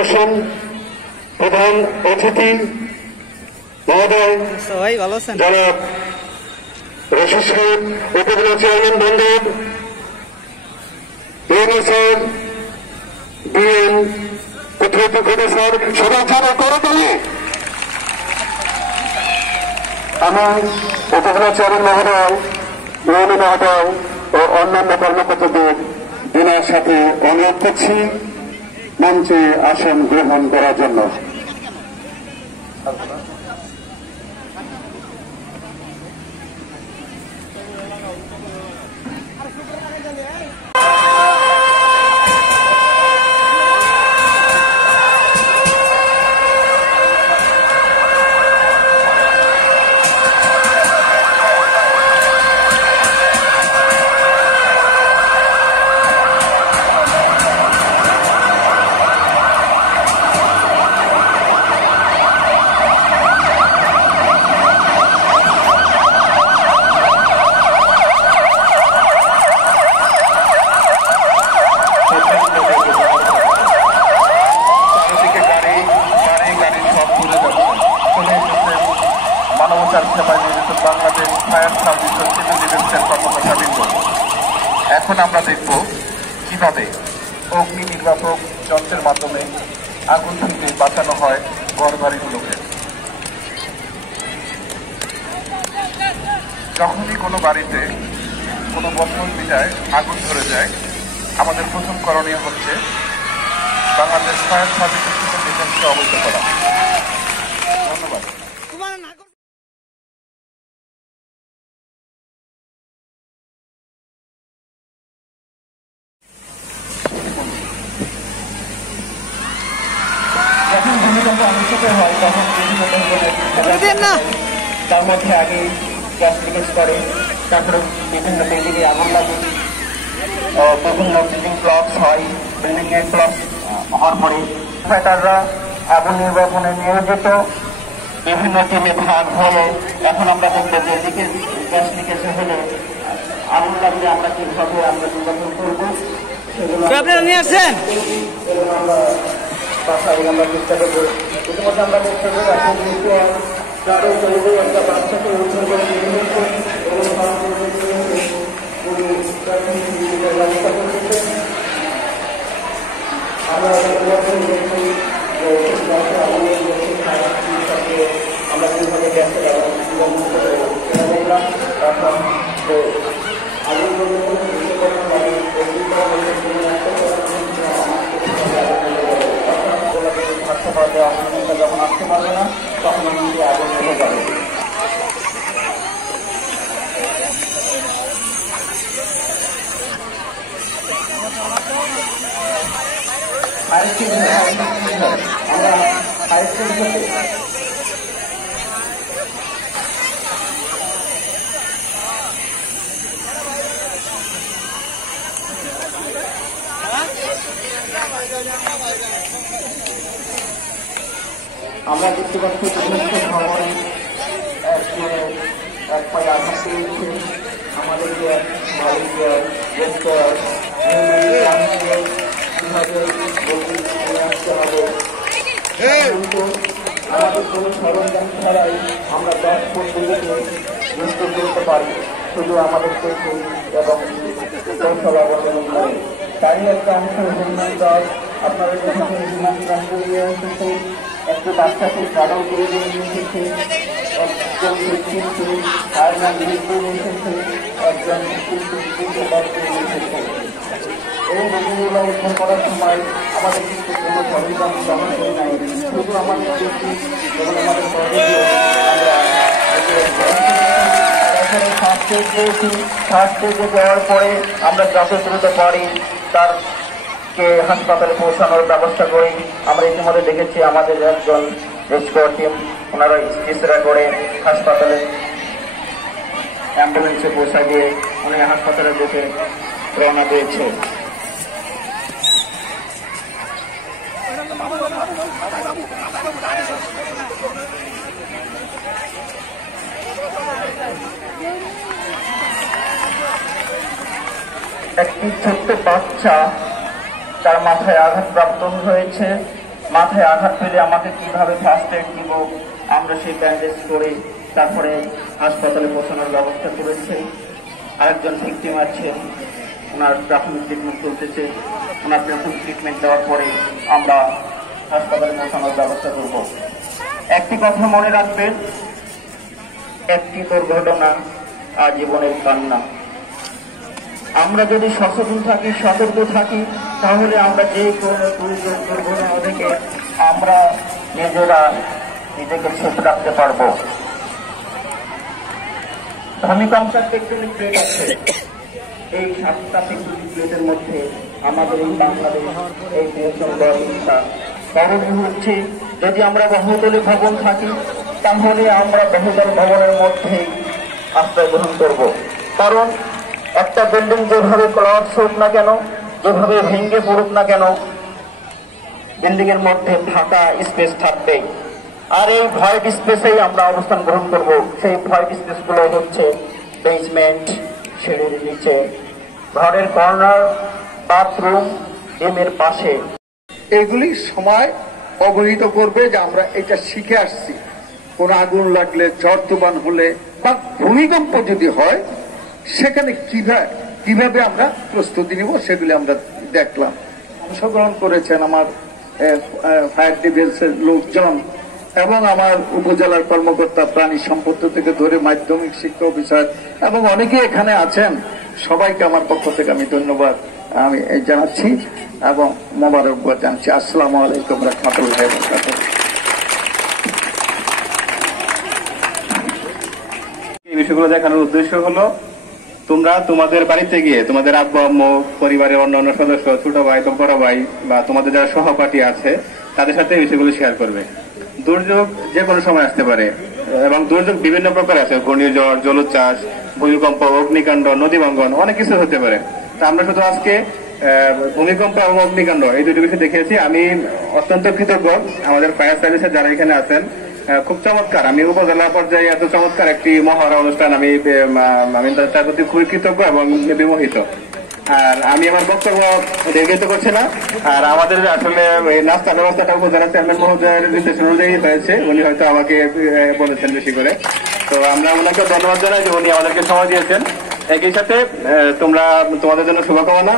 হোসেন প্রধান অতিথি মহোদয়, জনাব রশিদ সাহেব উপজেলা চেয়ারম্যান বন্ধব, স্যার বিএন উত্তর স্যার সবাই যারা করে তোলে। আমি উপজেলা চেয়ারম্যান মহোদয়, বিএনএ মহোদয় ও অন্যান্য কর্মকর্তাদের বিনয়ের সাথে অনুরোধ করছি মঞ্চে আসন গ্রহণ করার জন্য। এখন আমরা দেখব কিভাবে অগ্নি নির্বাপক যন্ত্রের মাধ্যমে আগুন থেকে বাঁচানো হয় ঘরবাড়িগুলোকে। যখনই কোনো বাড়িতে কোনো বর্তমান বিটায় আগুন ধরে যায়, আমাদের প্রথম করণীয় হচ্ছে বাংলাদেশ ফায়ার সার্ভিসের সিভিল ডিফেন্সকে অবহিত করা। ধন্যবাদ। যখন ভূমিকম্প অনুষ্ঠিত হয় তখন তার মধ্যে আগে গ্যাস লিকেজ করে, তারপরে বিভিন্ন বিল্ডিংয়ে আগুন লাগে, বিভিন্ন বিল্ডিং ব্লকস হয়, বিল্ডিং এর ব্লক হওয়ার পরে ফাইটাররা আগুন নির্বাপনে নিয়োজিত, বিভিন্ন টিমে ভাগ হয়ে এখন আমরা দেখবো যে লিকেজ গ্যাস লিকেজ হলে আগুন লাগলে আমরা কিভাবে আমরা নির্বাচন করবো সেগুলো নিয়ে আসছেন। আমরা চেষ্টা করবো। ইতিমধ্যে আমরা দেখতে পাবো একটা বাচ্চাকে উদ্ধার করে আমরা কিভাবে গ্যাসে দেখলাম। আগুন যখন আসতে পারবে না তখন আমাদের আগুন লেগে যাবে। আমরা আমরা দেখতে পাচ্ছি ভবনে এক পায়ে আঘাত পেয়েছে আমাদের আসতে হবে। আমাদের কোনো সরঞ্জাম ছাড়াই আমরা 10 ফুট দূরকে নিশ্চিত করতে পারি, শুধু আমাদের চোখে এবং কৌশল অবলম্বন করে। তারই একটা অংশ উন্নয়ন দল আপনারা যখন বিমান নিয়ে এসেছে, একটি বাচ্চাকে গাড়াও করে নিয়ে এসেছে, একজন ব্যক্তিকে ফায়ারম্যান নিয়ে এসেছে, একজন এই রোগীগুলো উদ্ধার করার সময় আমাদের কিন্তু কোনো সরঞ্জাম জমা করে নাই, শুধু আমাদের ব্যক্তি এবং আমাদের ফার্স্ট এড পেয়েছি। ফার্স্ট এডে দেওয়ার পরে আমরা যত দ্রুত পারি তারকে হাসপাতালে পৌঁছানোর ব্যবস্থা করি। আমরা ইতিমধ্যে দেখেছি আমাদের একজন রেস্কিউ টিম ওনারা চিকিৎসা করে হাসপাতালে অ্যাম্বুলেন্সে পৌঁছা দিয়ে উনি হাসপাতালে যেতে রওনা দিয়েছে। একটি ছোট্ট বাচ্চা তার মাথায় আঘাতপ্রাপ্ত হয়েছে মাথায় আঘাত পেলে আমাকে কিভাবে ফার্স্ট এড দিব, আমরা সেই ব্যান্ডেজ করে তারপরে হাসপাতালে পৌঁছানোর ব্যবস্থা করেছে। আরেকজন ভিকটিম আছেন, ওনার প্রাথমিক ট্রিটমেন্ট চলতেছে। ওনার প্রাথমিক ট্রিটমেন্ট দেওয়ার পরে আমরা হাসপাতালে পৌঁছানোর ব্যবস্থা করব। একটি কথা মনে রাখবেন, একটি দুর্ঘটনা আজীবনের কান্না। আমরা যদি সচেতন থাকি, সতর্ক থাকি, তাহলে আমরা যে কোনো দুর্ঘটনা থেকে আমরা নিজেকে সেফ রাখতে পারবো। ভূমিকম্পের টেকটনিক প্লেট আছে, এই 7টা টেকটনিক প্লেটের মধ্যে আমাদের এই বাংলাদেশ এই দেশটা কারণ হচ্ছে, যদি আমরা বহুতলী ভবন থাকি তাহলে আমরা বহুতল ভবনের মধ্যেই আশ্রয় গ্রহণ করব। কারণ একটা বিল্ডিং যেভাবে কোলাপস হোক না কেন, যেভাবে ভেঙে পড়ুক না কেন, বিল্ডিং এর মধ্যে ফাঁকা স্পেস থাকবে। আর এই ভয়েড স্পেসেই আমরা অবস্থান গ্রহণ করব। সেই ভয়েড স্পেস গুলো হচ্ছে বেসমেন্ট, সিঁড়ির নিচে, ঘরের কর্নার, বাথরুম, এর পাশে। এগুলি সময় অবহিত করবে যে আমরা এটা শিখে আসছি। কোন আগুন লাগলে, ঝড় তুফান হলে বা ভূমিকম্প যদি হয়, সেখানে কিভাবে আমরা প্রস্তুতি নিব সেগুলি আমরা দেখলাম। অংশগ্রহণ করেছেন আমার ফায়ার ডিফেন্সের লোকজন এবং আমার উপজেলার কর্মকর্তা, প্রাণী সম্পদ থেকে ধরে মাধ্যমিক শিক্ষা অফিসার এবং অনেকে এখানে আছেন। সবাইকে আমার পক্ষ থেকে আমি ধন্যবাদ আমি জানাচ্ছি এবং মোবারকবাদ জানাচ্ছি। আসসালামু আলাইকুম রাহমাতুল্লাহি ওয়া বারাকাতুহু। এই বিষয়গুলো দেখানোর উদ্দেশ্য হলো, তোমরা তোমাদের বাড়িতে গিয়ে তোমাদের আব্বু আম্মু, পরিবারের অন্যান্য সদস্য, ছোট ভাই বা বড় ভাই বা তোমাদের যারা সহপাঠী আছে তাদের সাথে এই বিষয়গুলো শেয়ার করবে। দুর্যোগ যে কোনো সময় আসতে পারে এবং দুর্যোগ বিভিন্ন প্রকার আছে। ঘূর্ণিঝড়, জলোচ্ছ্বাস, ভূমিকম্প, অগ্নিকাণ্ড, নদী ভাঙ্গন, অনেক কিছু হতে পারে। তা আমরা শুধু আজকে ভূমিকম্প এবং অগ্নিকাণ্ড এই দুটো বিষয় দেখিয়েছি। আমি অত্যন্ত কৃতজ্ঞ আমাদের ফায়ার সার্ভিসের যারা এখানে আছেন। খুব চমৎকার, আমি উপজেলা পর্যায়ে এত চমৎকার একটি মহড়া অনুষ্ঠান আমি তার প্রতি খুবই কৃতজ্ঞ এবং বিমোহিত। আর আমি আমার বক্তব্য দীর্ঘায়িত করছি না। আর আমাদের আসলে নাস্তা ব্যবস্থাটা উপজেলা চেয়ারম্যান মহোদয়ের নির্দেশ অনুযায়ী হয়েছে। উনি হয়তো আমাকে বলেছেন বেশি করে, তো আমরা ওনাকে ধন্যবাদ জানাই যে উনি আমাদেরকে সময় দিয়েছেন। একই সাথে তোমাদের জন্য শুভকামনা।